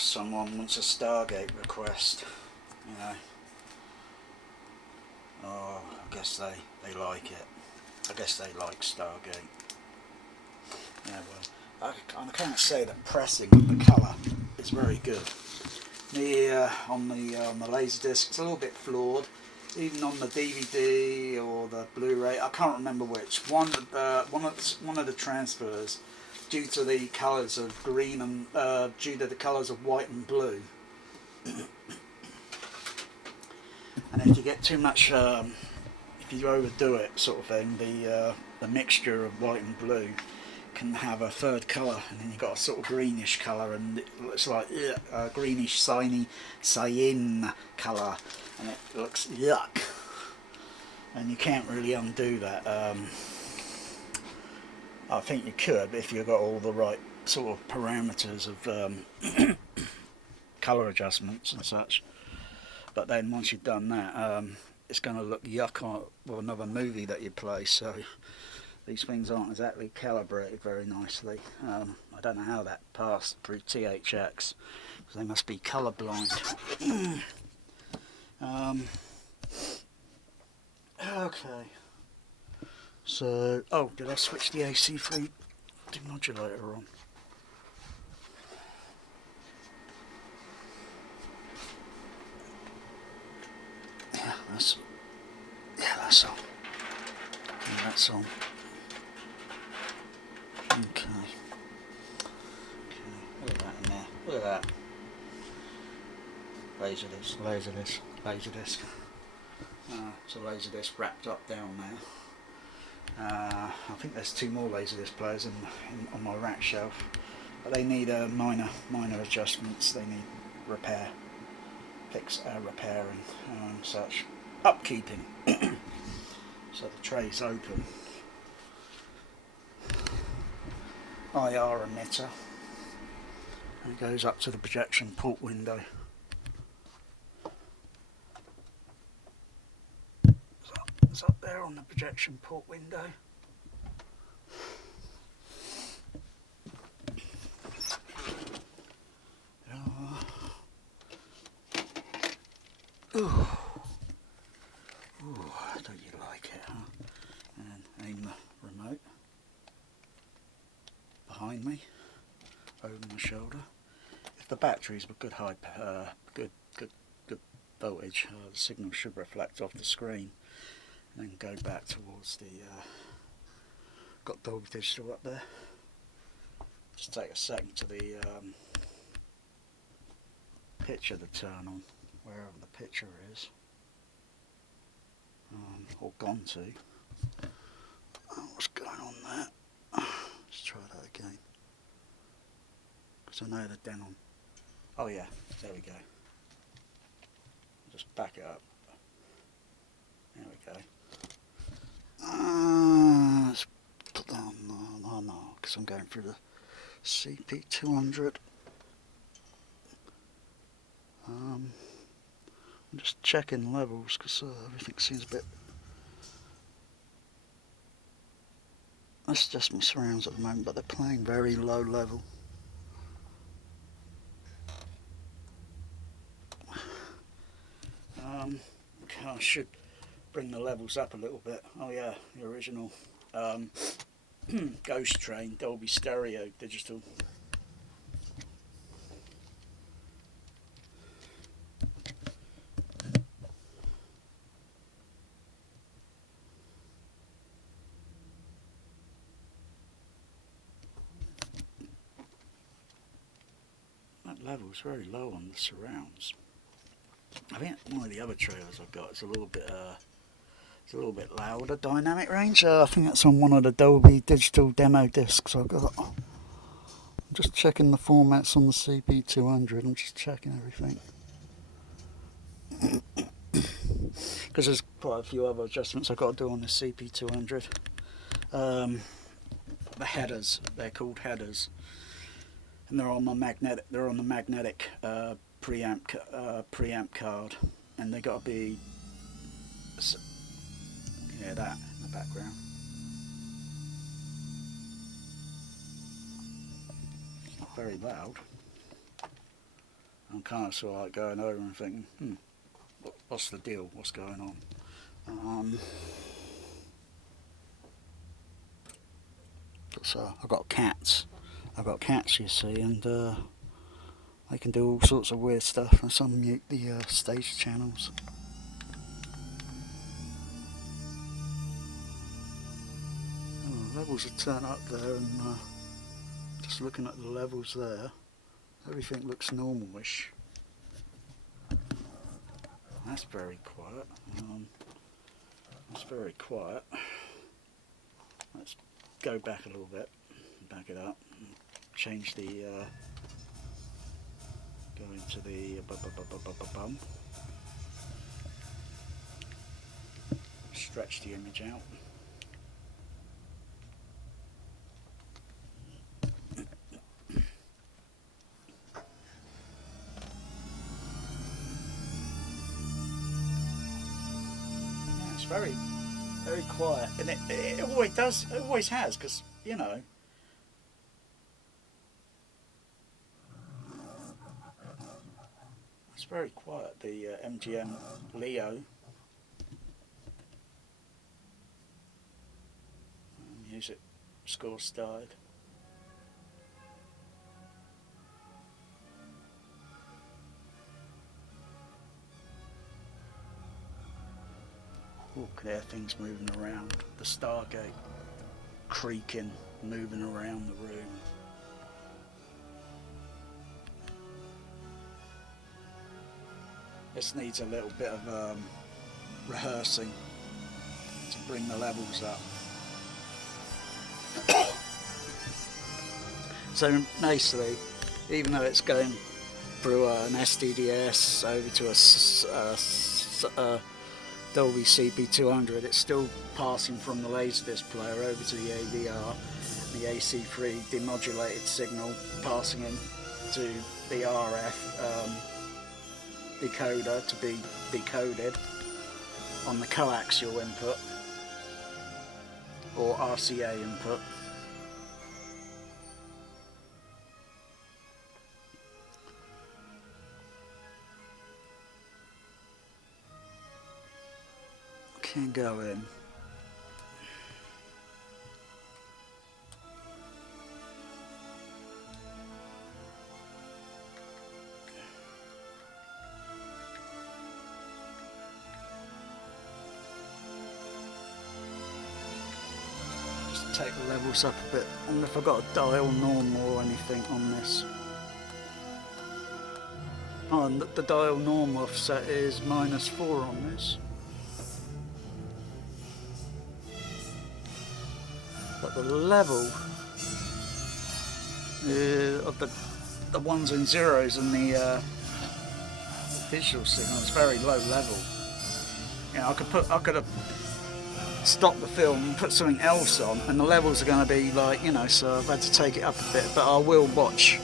someone wants a Stargate request, you know. Oh, I guess they like it. I guess they like Stargate. Yeah, well, I can't say that pressing of the colour is very good. On the Laserdisc, it's a little bit flawed. Even on the DVD or the Blu-ray, I can't remember which. One of the transfers, due to the colours of green and due to the colours of white and blue. And if you get too much, if you overdo it, sort of thing, the mixture of white and blue can have a third colour, and then you've got a sort of greenish colour, and it looks like a greenish cyan colour, and it looks yuck. And you can't really undo that. I think you could if you've got all the right sort of parameters of colour adjustments and such. But then once you've done that, it's going to look yuck on another movie that you play. So these things aren't exactly calibrated very nicely. I don't know how that passed through THX, because they must be colourblind. Okay. So, oh, did I switch the AC-3 demodulator on? Yeah, that's on. Yeah, that's on. Okay. Look at that in there. Look at that. Laserdisc. It's a Laserdisc wrapped up down there. I think there's two more Laserdisc players on my rack shelf, but they need minor adjustments. They need repairing and such. Upkeeping. So the tray's open. IR emitter, and it goes up to the projection port window. It's up there on the projection port window. Ooh, don't you like it, huh? And aim the remote behind me, over my shoulder. If the batteries were good good voltage, the signal should reflect off the screen and then go back towards the. Got Dolby Digital up there. Just take a second to the picture to turn on, wherever the picture is, or gone to. Oh, what's going on there? Let's try that again, because I know they're down on. Oh yeah, there we go. Just back it up. There we go. Let's put that on. No, because I'm going through the CP200. I'm just checking levels because everything seems a bit. That's just my surrounds at the moment, but they're playing very low level. Okay, I should bring the levels up a little bit. Oh yeah, the original Ghost Train Dolby Stereo Digital. That level's very low on the surrounds. I think one of the other trailers I've got is a little bit louder. Dynamic range. I think that's on one of the Dolby Digital demo discs I've got. I'm just checking the formats on the CP200. I'm just checking everything because there's quite a few other adjustments I've got to do on the CP200. The headers, they're called headers, and they're on the magnetic. They're on the magnetic preamp card, and they got to be. Yeah, that in the background. It's not very loud. I'm kind of sort of like going over and thinking, what's the deal? What's going on? So I've got cats. You see, and they can do all sorts of weird stuff, and some mute the stage channels. Oh, levels are turned up there, and just looking at the levels there, everything looks normalish. That's very quiet. That's very quiet. Let's go back a little bit, back it up, change the, go into the bum, stretch the image out. Yeah, it's very quiet, and it always does, it always has, because, you know, it's very quiet, the MGM Leo. Music score started. Oh, could hear things moving around. The Stargate creaking, moving around the room. This needs a little bit of rehearsing to bring the levels up. So basically, even though it's going through an SDDS over to a Dolby CP200, it's still passing from the Laserdisc player over to the ADR, the AC-3 demodulated signal passing into the RF decoder to be decoded on the coaxial input or RCA input. Can go in. Just take the levels up a bit. I wonder if I've got a dial normal or anything on this. Oh, and the dial norm offset is -4 on this. But the level of the ones and zeros and the digital signal is very low level. You know, I could have stopped the film and put something else on, and the levels are going to be like, you know. So I've had to take it up a bit, but I will watch.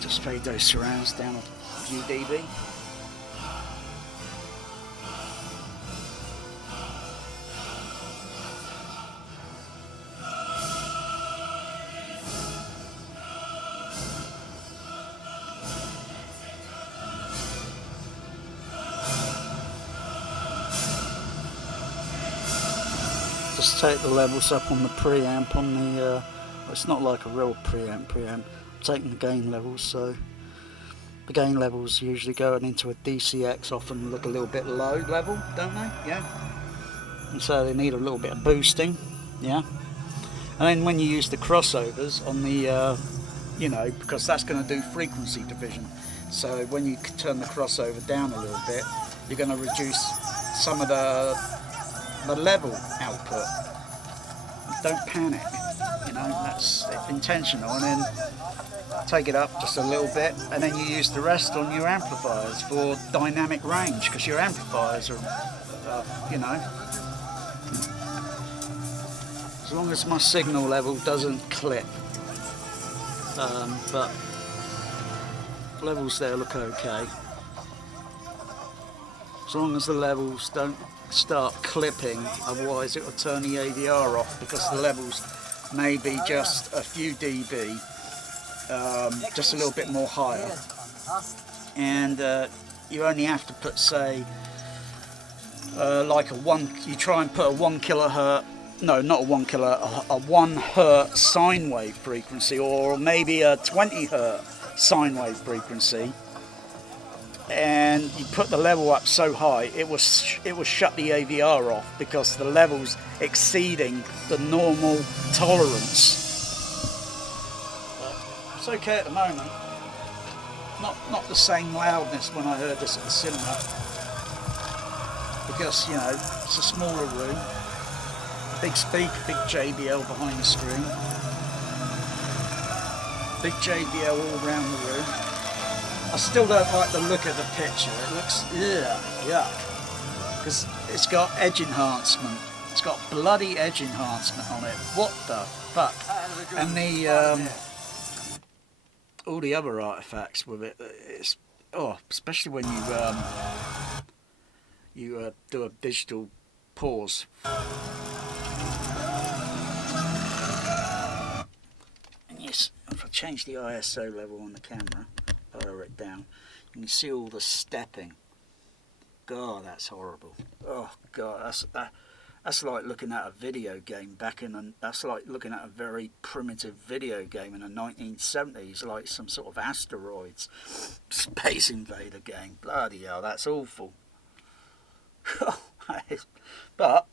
Just fade those surrounds down a few dB. Just take the levels up on the preamp on the, it's not like a real preamp. I'm taking the gain levels, so the gain levels usually going into a DCX often look a little bit low level, don't they? Yeah. And so they need a little bit of boosting, yeah. And then when you use the crossovers on the, you know, because that's going to do frequency division. So when you turn the crossover down a little bit, you're going to reduce some of the level output. Don't panic, you know, that's intentional, and then take it up just a little bit, and then you use the rest on your amplifiers for dynamic range, because your amplifiers are, you know, as long as my signal level doesn't clip, but levels there look okay. As long as the levels don't start clipping, otherwise it will turn the ADR off, because the levels maybe just a few dB, just a little bit more higher, and you only have to put, say, like you try and put a 1 kilohertz, no, not a 1 kilohertz, a 1 hertz sine wave frequency, or maybe a 20 hertz sine wave frequency, and you put the level up so high it will shut the AVR off because the level's exceeding the normal tolerance. But it's okay at the moment. Not the same loudness when I heard this at the cinema, because, you know, it's a smaller room, big speaker, big JBL behind the screen, big JBL all around the room. I still don't like the look of the picture. It looks yuck, because it's got edge enhancement. It's got bloody edge enhancement on it. What the fuck? And the all the other artifacts with it. It's especially when you do a digital pause. And yes, if I change the ISO level on the camera, lower it down, you can see all the stepping. God, that's horrible. Oh God, that's like looking at a video game that's like looking at a very primitive video game in the 1970s, like some sort of asteroids space invader game. Bloody hell, that's awful. but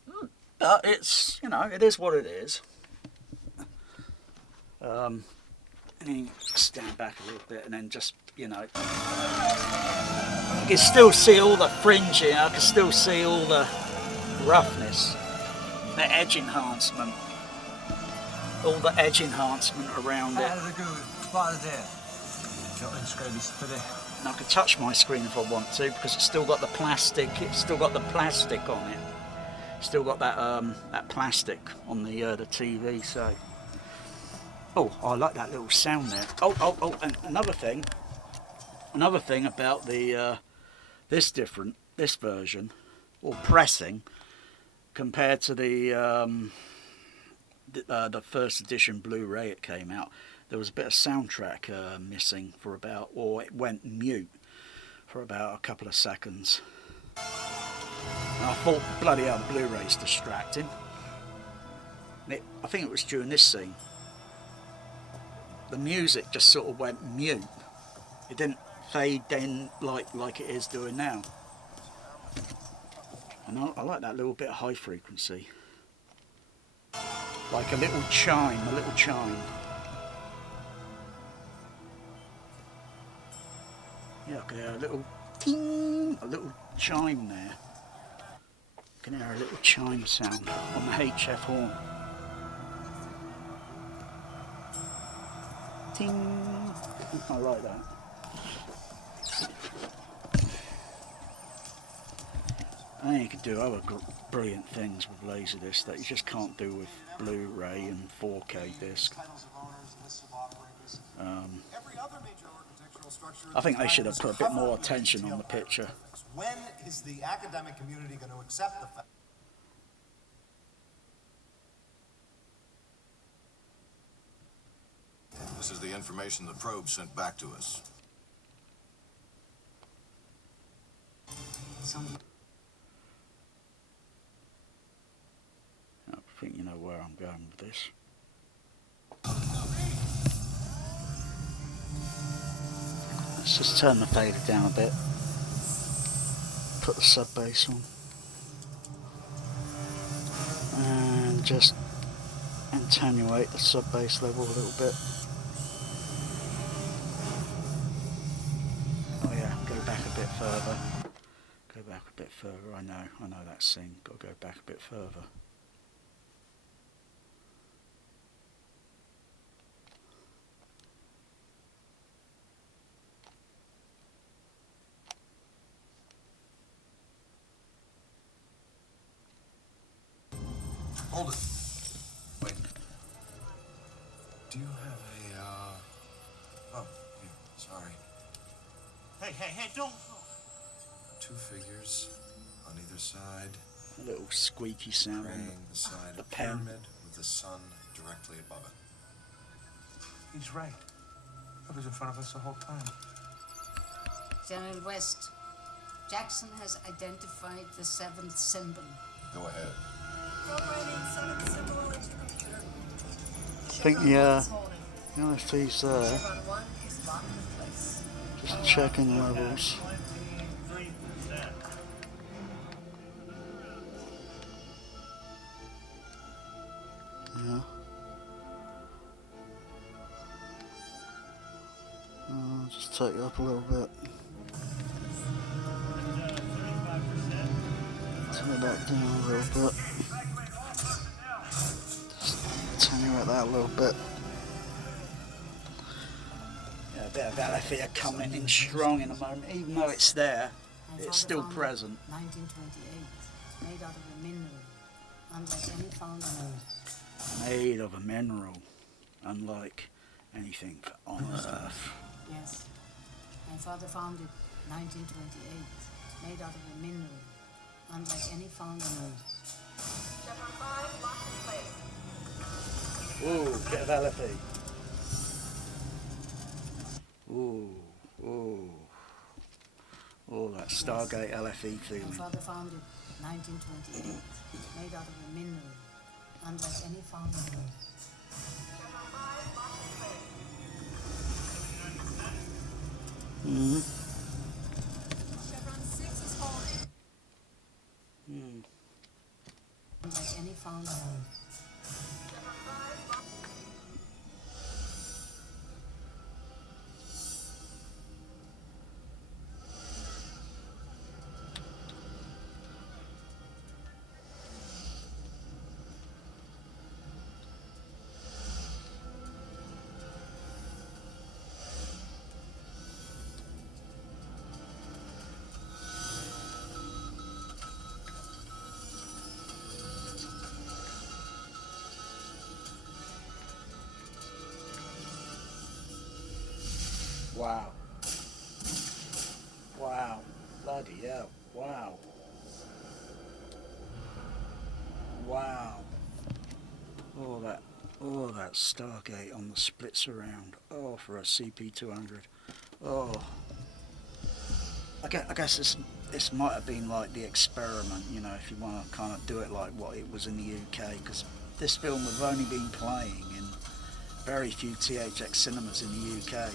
it's, you know, it is what it is. And then you stand back a little bit, and then just, you know, you can still see all the fringing. I can still see all the roughness, the edge enhancement, all the edge enhancement around it. And I can touch my screen if I want to, because it's still got the plastic. It's still got the plastic on it. Still got that plastic on the TV. So, oh, I like that little sound there. Oh, and another thing about the this version, or pressing, compared to the first edition Blu-ray it came out. There was a bit of soundtrack missing for about, or it went mute for about a couple of seconds. And I thought, bloody hell, Blu-ray's distracting. And I think it was during this scene. The music just sort of went mute. It didn't fade in like it is doing now. And I like that little bit of high frequency. Like a little chime, Yeah, I can hear a little ting, a little chime there. I can hear a little chime sound on the HF horn. Ting. I like that. I think you could do other brilliant things with Laserdisc that you just can't do with Blu-ray and 4K disc. I think they should have put a bit more attention on the picture. When is the academic community going to accept the fact? This is the information the probe sent back to us. I think you know where I'm going with this. Let's just turn the fader down a bit. Put the sub bass on. And just attenuate the sub bass level a little bit. Oh yeah, go back a bit further. Go back a bit further. I know that scene. Got to go back a bit further. Hold it. Wait. Do you have a, oh, yeah, sorry. Hey, don't. Two figures on either side. A little squeaky sound on The side the of pen. pyramid with the sun directly above it. He's right. It was in front of us the whole time. General West, Jackson has identified the seventh symbol. Go ahead. Programming seventh symbol into computer. I think the LFD's there. Chevron 1 is locked in place. Just checking levels. Yeah. Just take it up a little bit. Turn it back down a little bit. Just attenuate that a little bit. Yeah, a bit of LFE coming in strong in a moment. Even though it's there, it's still present. 1928, made out of a mineral, unlike any found on Earth. Made of a mineral, unlike anything on Earth. Yes. My father found it 1928, made out of a mineral, unlike any found on Earth. Chevron 5 locked in place. Ooh, bit of LFE. Ooh, ooh. Oh, that Stargate LFE My feeling. father found it 1928, made out of a mineral, unlike any found on Earth. Chevron 5 locked in place. Mm-hmm. Chevron 6 is holding. Unlike any found on Earth. Chevron 5 locked. Wow. Wow. Bloody hell. Wow. Wow. All that Stargate on the split surround. Oh, for a CP200. Oh. I guess this might have been like the experiment, you know, if you want to kind of do it like what it was in the UK, because this film have only been playing in very few THX cinemas in the UK.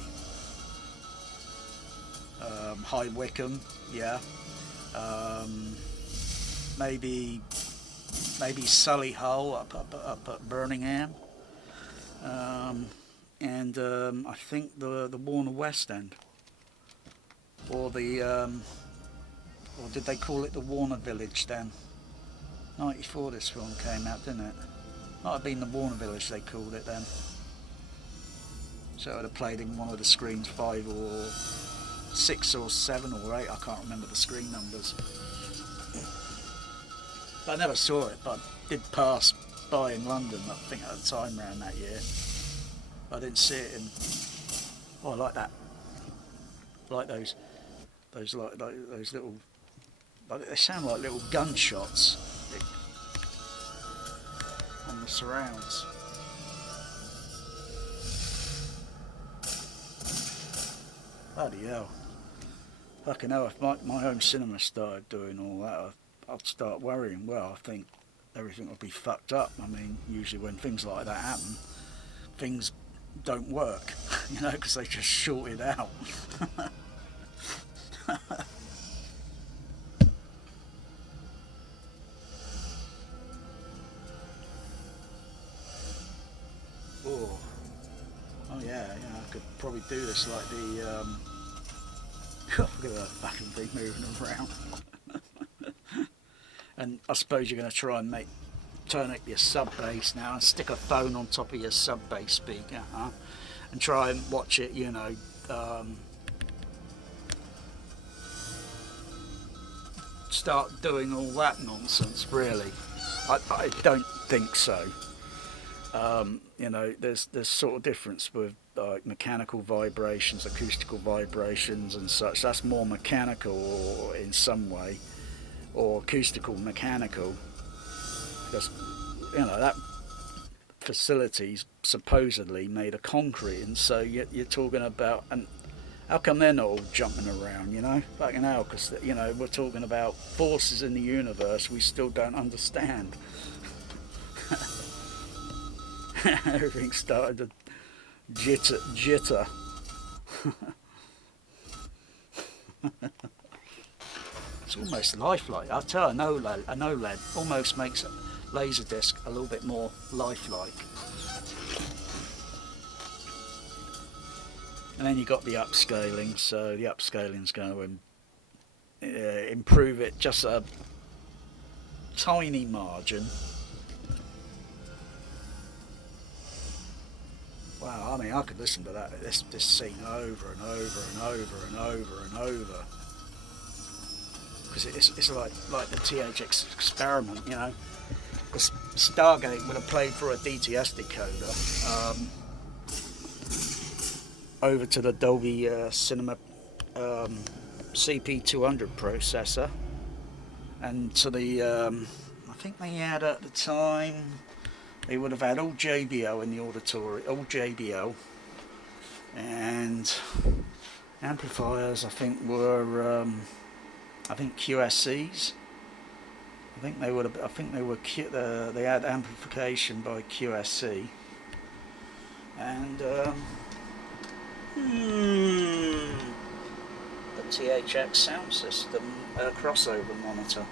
High Wycombe, yeah. Maybe Solihull up at Birmingham, and I think the Warner West End, or the or did they call it the Warner Village then? 94 this film came out, didn't it? Might have been the Warner Village they called it then. So it would have played in one of the screens, 5 or 6 or 7 or 8, I can't remember the screen numbers. But I never saw it, but I did pass by in London, I think at the time around that year. I didn't see it in... Oh, I like that. I like those little... They sound like little gunshots on the surrounds. Bloody hell. Fucking hell, if my home cinema started doing all that, I'd start worrying. Well, I think everything will be fucked up. I mean, usually when things like that happen, things don't work, you know, because they just short it out. Oh yeah, I could probably do this like the look at that fucking thing moving around. And I suppose you're going to try and turn up your sub bass now and stick a phone on top of your sub bass speaker, and try and watch it, you know, start doing all that nonsense. Really, I don't think so. You know, there's sort of difference with like mechanical vibrations, acoustical vibrations and such. That's more mechanical or in some way, or acoustical mechanical, because, you know, that facilities supposedly made of concrete, and so you're talking about, and how come they're not all jumping around, you know? Fucking hell, because, you know, we're talking about forces in the universe we still don't understand. Everything started to jitter. It's almost lifelike. I'll tell you, an OLED almost makes a Laserdisc a little bit more lifelike. And then you got the upscaling, so the upscaling is going to improve it just a tiny margin. Wow, I mean, I could listen to this scene over and over and over and over and over, because it's like the THX experiment, you know. The Stargate would have played through a DTS decoder over to the Dolby Cinema CP200 processor, and to the I think they had at the time, they would have had all JBL in the auditory, all JBL, and amplifiers I think were QSCs. I think they would have. I think they were. They had amplification by QSC, and the THX sound system crossover monitor.